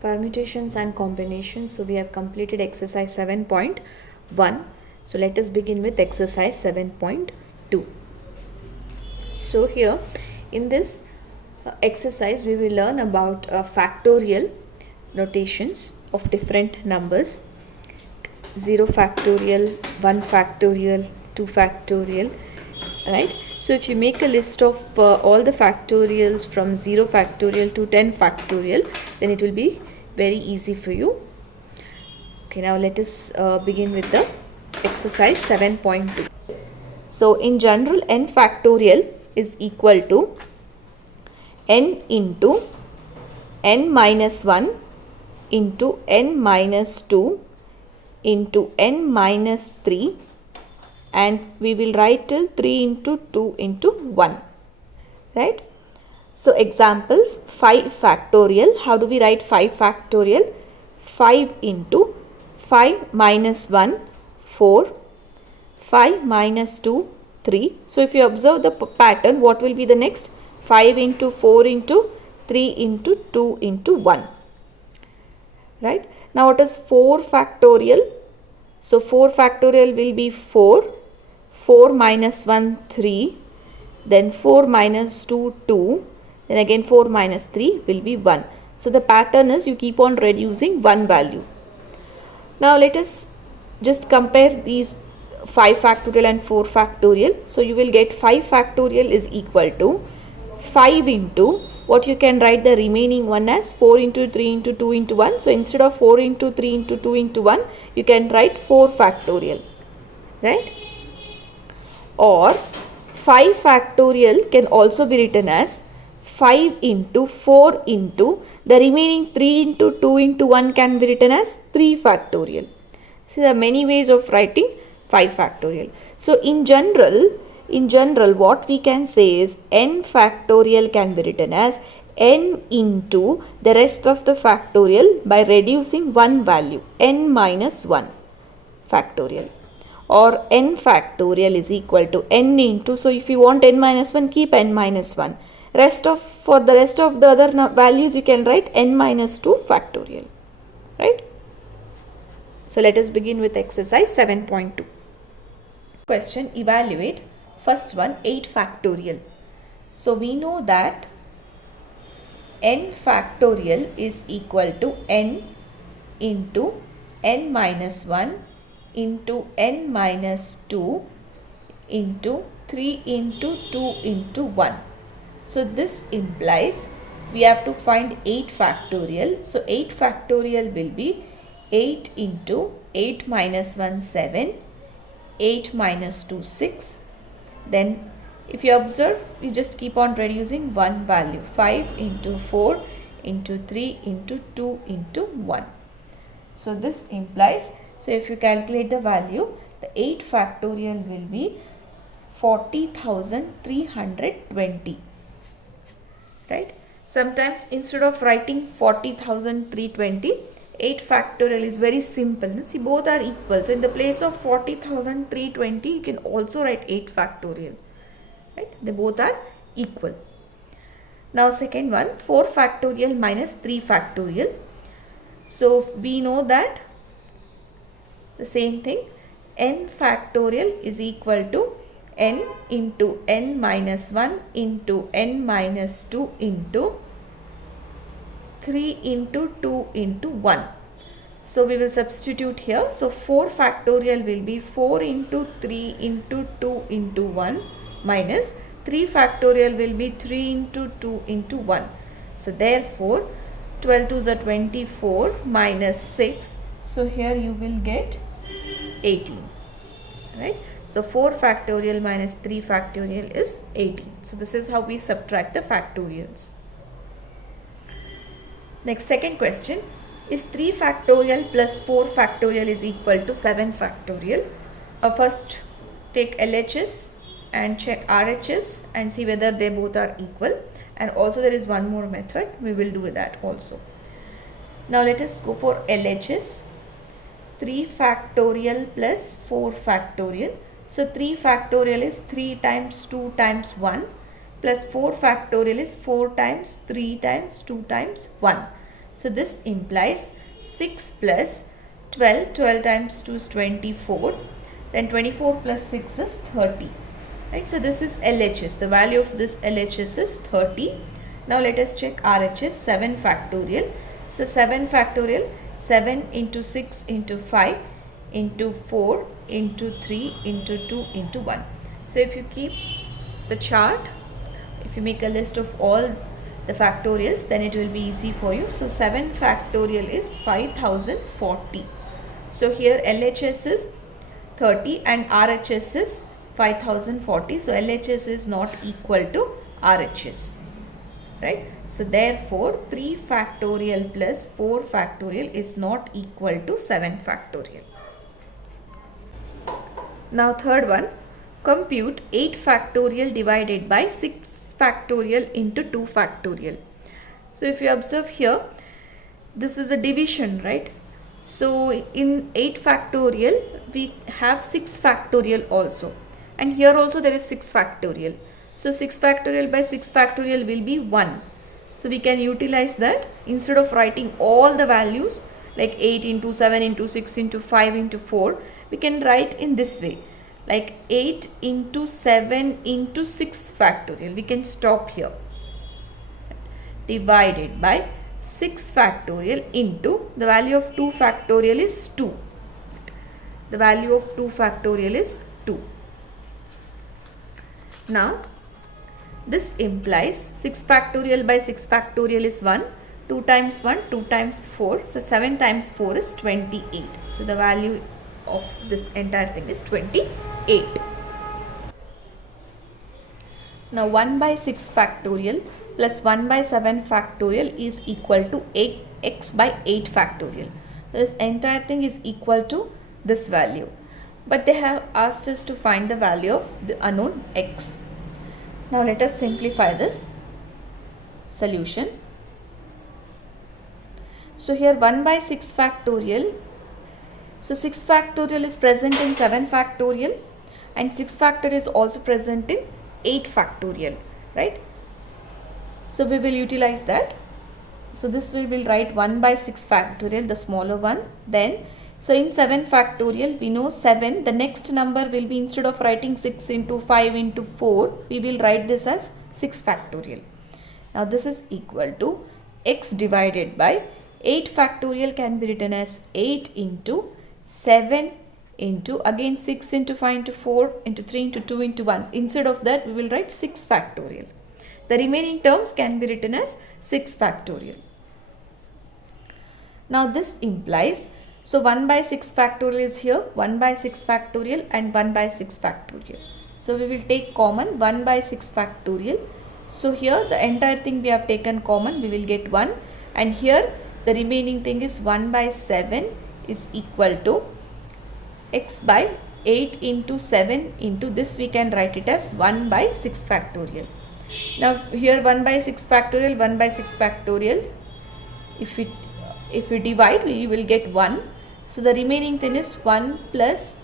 permutations and combinations. So we have completed exercise 7.1. So let us begin with exercise 7.2. So here in this exercise we will learn about factorial notations of different numbers: 0 factorial, 1 factorial, 2 factorial, right? So if you make a list of all the factorials from 0 factorial to 10 factorial, then it will be very easy for you. Okay, now let us begin with the exercise 7.2. So in general, n factorial is equal to n into n minus 1 into n minus 2 into n minus 3, and we will write till 3 into 2 into 1, right? So example 5 factorial. How do we write 5 factorial? 5 into 5 minus 1, 4, 5 minus 2, 3. So if you observe the pattern, what will be the next? 5 into 4 into 3 into 2 into 1, right? Now what is 4 factorial? So 4 factorial will be 4, 4 minus 1, 3, then 4 minus 2, 2, then again 4 minus 3 will be 1. So the pattern is you keep on reducing one value. Now let us just compare these 5 factorial and 4 factorial. So you will get 5 factorial is equal to 5 into, what you can write the remaining one as 4 into 3 into 2 into 1. So instead of 4 into 3 into 2 into 1, you can write 4 factorial, right? Or 5 factorial can also be written as 5 into 4 into, the remaining 3 into 2 into 1 can be written as 3 factorial. So there are many ways of writing 5 factorial. So in general what we can say is n factorial can be written as n into the rest of the factorial by reducing one value, n minus 1 factorial, or n factorial is equal to n into, so if you want n minus 1, keep n minus 1. For the rest of the other values you can write n minus 2 factorial, right? So let us begin with exercise 7.2. Question: evaluate. First one, 8 factorial. So we know that n factorial is equal to n into n minus 1 into n minus 2 into 3 into 2 into 1. So this implies we have to find 8 factorial. So 8 factorial will be 8 into 8 minus 1, 7, 8 minus 2, 6. Then if you observe, you just keep on reducing one value, 5 into 4 into 3 into 2 into 1. So this implies, so if you calculate the value, the 8 factorial will be 40,320, right? Sometimes instead of writing 40,320, 8 factorial is very simple. See, both are equal. So in the place of 40,320, you can also write 8 factorial, right? They both are equal. Now second one, 4 factorial minus 3 factorial. So we know that the same thing, n factorial is equal to n into n minus 1 into n minus 2 into 3 into 2 into 1. So we will substitute here. So 4 factorial will be 4 into 3 into 2 into 1 minus 3 factorial will be 3 into 2 into 1. So therefore 12 2s are 24 minus 6. So here you will get 18, right? So 4 factorial minus 3 factorial is 18. So this is how we subtract the factorials. Next, second question is 3 factorial plus 4 factorial is equal to 7 factorial. First take LHS and check RHS and see whether they both are equal, and also there is one more method, we will do that also. Now let us go for LHS. 3 factorial plus 4 factorial. So 3 factorial is 3 times 2 times 1 plus 4 factorial is 4 times 3 times 2 times 1. So this implies 6 plus 12, 12 times 2 is 24, then 24 plus 6 is 30. Right, so this is LHS. The value of this LHS is 30. Now let us check RHS, 7 factorial. So 7 factorial, 7 into 6 into 5 into 4 into 3 into 2 into 1. So if you keep the chart, if you make a list of all the factorials, then it will be easy for you. So 7 factorial is 5040. So here LHS is 30 and RHS is 5040. So LHS is not equal to RHS. Right? So therefore 3 factorial plus 4 factorial is not equal to 7 factorial. Now third one, compute 8 factorial divided by 6 factorial into 2 factorial. So if you observe here, this is a division, right? So in 8 factorial, we have 6 factorial also. And here also there is 6 factorial. So 6 factorial by 6 factorial will be 1. So we can utilize that. Instead of writing all the values like 8 into 7 into 6 into 5 into 4, we can write in this way. Like 8 into 7 into 6 factorial. We can stop here. Divided by 6 factorial into the value of 2 factorial is 2. The value of 2 factorial is 2. Now, this implies 6 factorial by 6 factorial is 1. 2 times 1, 2 times 4. So, 7 times 4 is 28. So, the value of this entire thing is 28. Now, 1 by 6 factorial plus 1 by 7 factorial is equal to x by 8 factorial. This entire thing is equal to this value. But they have asked us to find the value of the unknown x. Now let us simplify this solution. So here 1 by 6 factorial. So 6 factorial is present in 7 factorial and 6 factorial is also present in 8 factorial, right? So we will utilize that. So this we will write 1 by 6 factorial, the smaller one. Then so in 7 factorial, we know 7, the next number will be, instead of writing 6 into 5 into 4, we will write this as 6 factorial. Now this is equal to x divided by 8 factorial can be written as 8 into 7 into again 6 into 5 into 4 into 3 into 2 into 1. Instead of that, we will write 6 factorial. The remaining terms can be written as 6 factorial. Now this implies, so 1 by 6 factorial is here, 1 by 6 factorial and 1 by 6 factorial. So we will take common 1 by 6 factorial. So here the entire thing we have taken common, we will get 1, and here the remaining thing is 1 by 7 is equal to x by 8 into 7 into this, we can write it as 1 by 6 factorial. Now here 1 by 6 factorial, 1 by 6 factorial, if we divide, we will get 1. So the remaining thing is 1 plus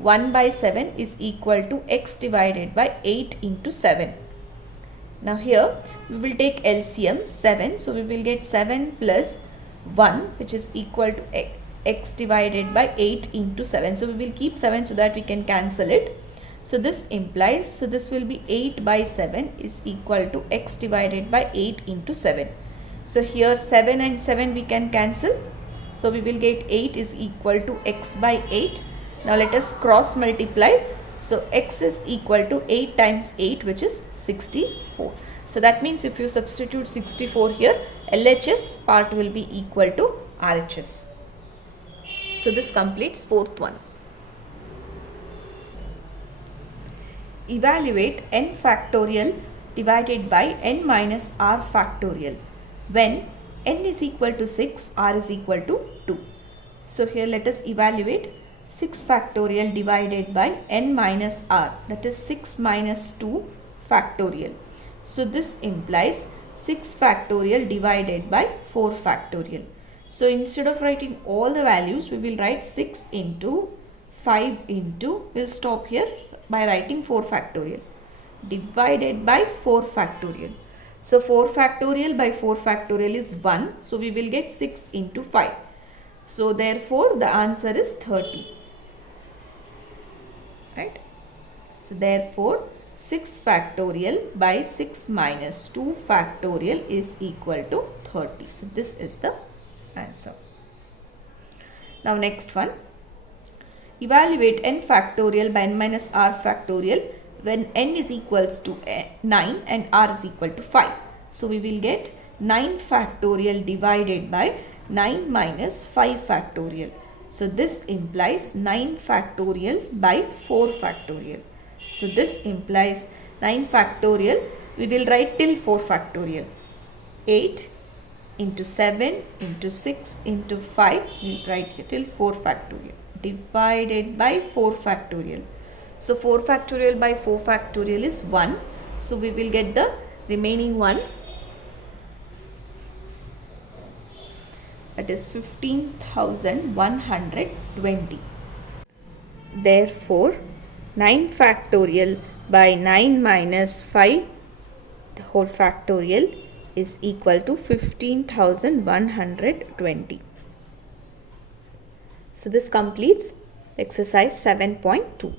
1 by 7 is equal to x divided by 8 into 7. Now here we will take LCM 7. So we will get 7 plus 1, which is equal to x divided by 8 into 7. So we will keep 7 so that we can cancel it. So this implies, so this will be 8 by 7 is equal to x divided by 8 into 7. So here 7 and 7 we can cancel. So we will get 8 is equal to x by 8. Now let us cross multiply. So x is equal to 8 times 8, which is 64. So that means if you substitute 64 here, LHS part will be equal to RHS. So this completes fourth one. Evaluate n factorial divided by n minus r factorial when n is equal to 6, r is equal to 2. So here let us evaluate 6 factorial divided by n minus r, that is 6 minus 2 factorial. So this implies 6 factorial divided by 4 factorial. So instead of writing all the values, we will write 6 into 5 into, we'll stop here by writing 4 factorial divided by 4 factorial. So 4 factorial by 4 factorial is 1. So we will get 6 into 5. So therefore the answer is 30. Right. So therefore 6 factorial by 6 minus 2 factorial is equal to 30. So this is the answer. Now next one. Evaluate n factorial by n minus r factorial when n is equals to 9 and r is equal to 5. So we will get 9 factorial divided by 9 minus 5 factorial. So this implies 9 factorial by 4 factorial. So this implies 9 factorial. We will write till 4 factorial. 8 into 7 into 6 into 5. We will write here till 4 factorial divided by 4 factorial. So 4 factorial by 4 factorial is 1. So we will get the remaining one, that is 15,120. Therefore 9 factorial by 9 minus 5 the whole factorial is equal to 15,120. So this completes exercise 7.2.